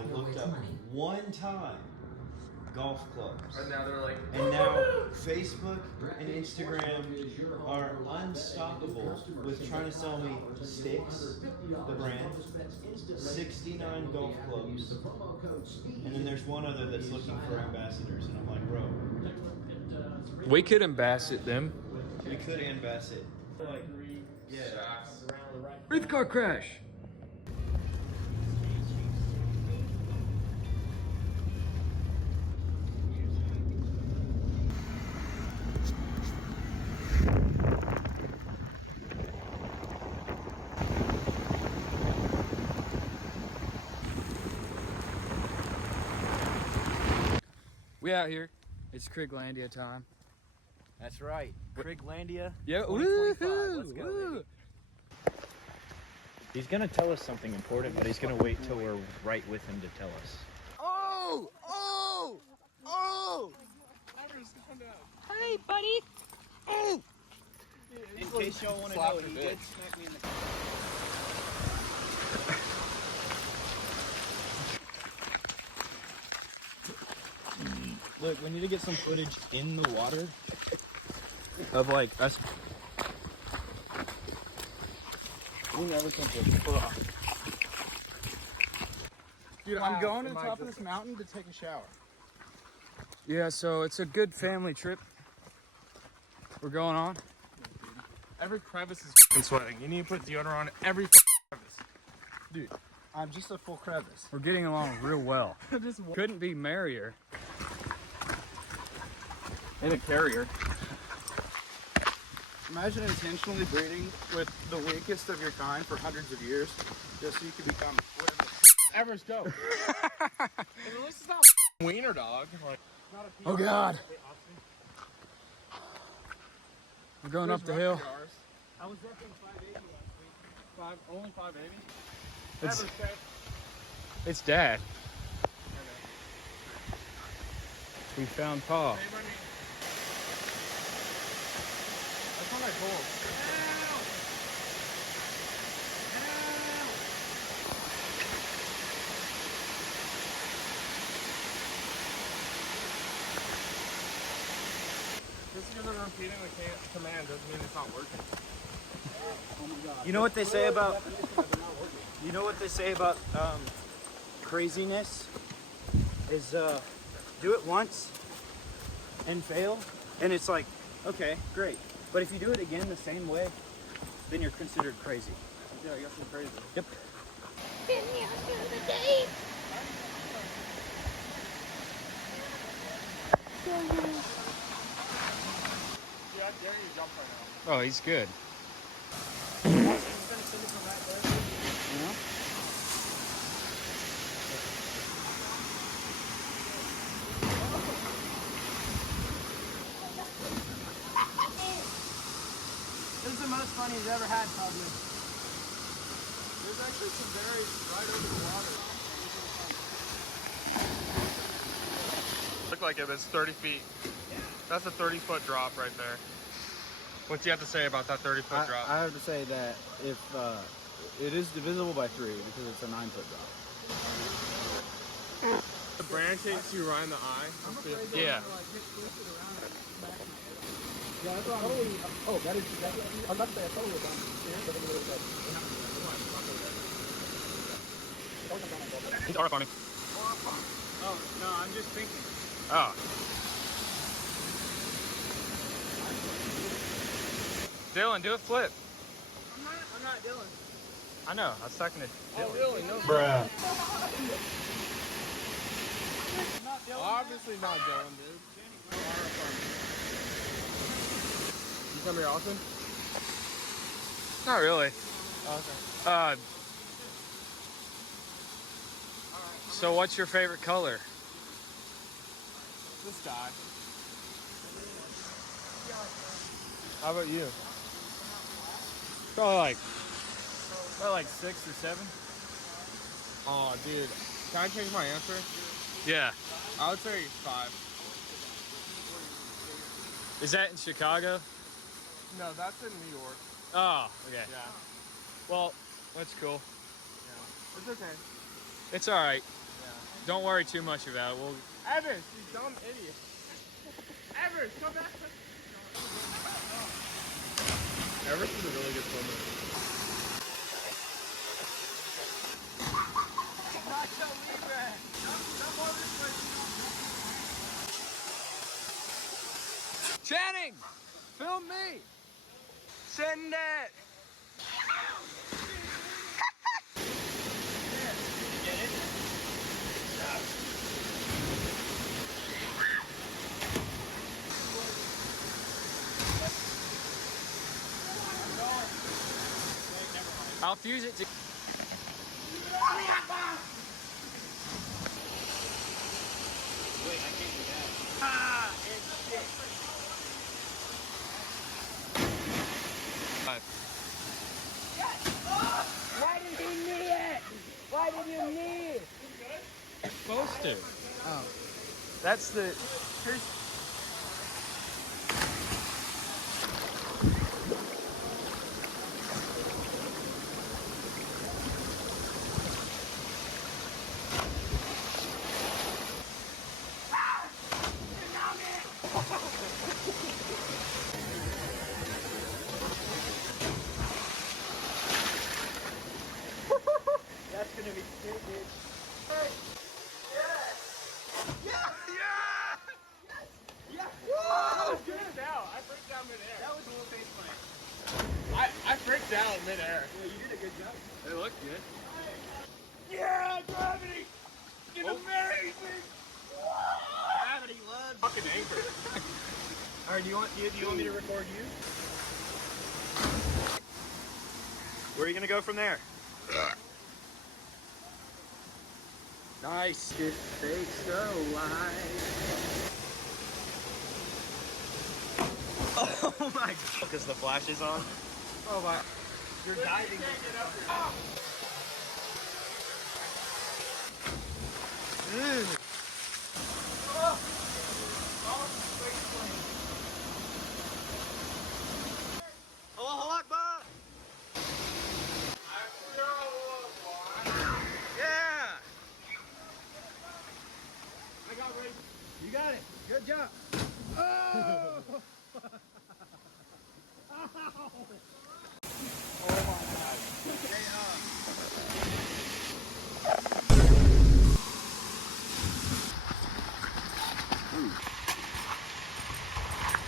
I looked up one time golf clubs. And now they're like. And now Facebook and Instagram are unstoppable with trying to sell me Sticks, the brand, 69 golf clubs, and then there's one other that's looking for ambassadors, and I'm like, bro. We could ambassador them. We could ambassador. Like, yeah. Wreath car crash. We out here. It's Criglandia time. That's right. Criglandia. Yeah. 2025. Let's go, baby. He's gonna tell us something important, but he's gonna wait till we're right with him to tell us. Oh! Oh! Oh! Hey, buddy. Oh! In case y'all want to know, he did smack me in the. Look, we need to get some footage in the water of like us. We never think of. Dude, I'm going to the top of this mountain to take a shower. Yeah, so it's a good family trip. We're going on. Every crevice is f***ing sweating. You need to put deodorant on every crevice. Dude, I'm just a full crevice. We're getting along real well. Couldn't be merrier. In a carrier. Imagine intentionally breeding with the weakest of your kind for hundreds of years, just so you can become whatever Everest go. And at least it's not wiener dog. Like, Oh God. We're going up the hill. I was repping 580 last week. Only 580? It's, Everest, okay. it's Dad. We found Pa. That's what I told. Just because I'm repeating the command doesn't mean it's not working. Oh my God. You know what they say about? You know what they say about craziness is do it once and fail, and it's like, okay, great. But if you do it again the same way, then you're considered crazy. Yeah, I guess I'm crazy. Yep. Get me out to the day. Yeah, I dare you jump right now. Oh, he's good. This is the most fun he's ever had, probably. There's actually some berries right over the water. Look like it, it's 30 feet. That's a 30-foot drop right there. What do you have to say about that 30-foot drop? I have to say that if it is divisible by 3 because it's a 9-foot drop. The branch hits you right in the eye. Yeah. Oh, that is. I'm not saying I totally was on He's RF on me. Oh no, I'm just thinking. Oh. Dylan, do a flip. I'm not Dylan. I know. I was talking to Dylan. Oh, really? No. Bruh. Not Dylan. Obviously not Dylan, dude. You come here often? Not really. Okay. So what's your favorite color? This guy. How about you? Probably like 6 or 7. Oh, dude. Can I change my answer? Yeah. I would say 5. Is that in Chicago? No, that's in New York. Oh, okay. Yeah. Well, that's cool. Yeah. It's okay. It's all right. Yeah. Don't worry too much about it. We'll... Evans, you dumb idiot. Evans, come back. Evans is a really good swimmer. Channing, film me. Send it. I'll fuse it to. Why did he knee it? Why did you knee it? Supposed to. Oh. That's the. That's gonna be sick, dude. I freaked out midair. That was a little face plant. I freaked out midair. Yeah, you did a good job. It looked good. Yeah, gravity! It's amazing! Gravity loves. Fucking anchor. Alright, do you want me to record you? Where are you gonna go from there? Nice. It takes a life. Oh my god. Because the flash is on? Oh my. You're diving. Allahu Akbar! Yeah! I got ready. You got it. Good job.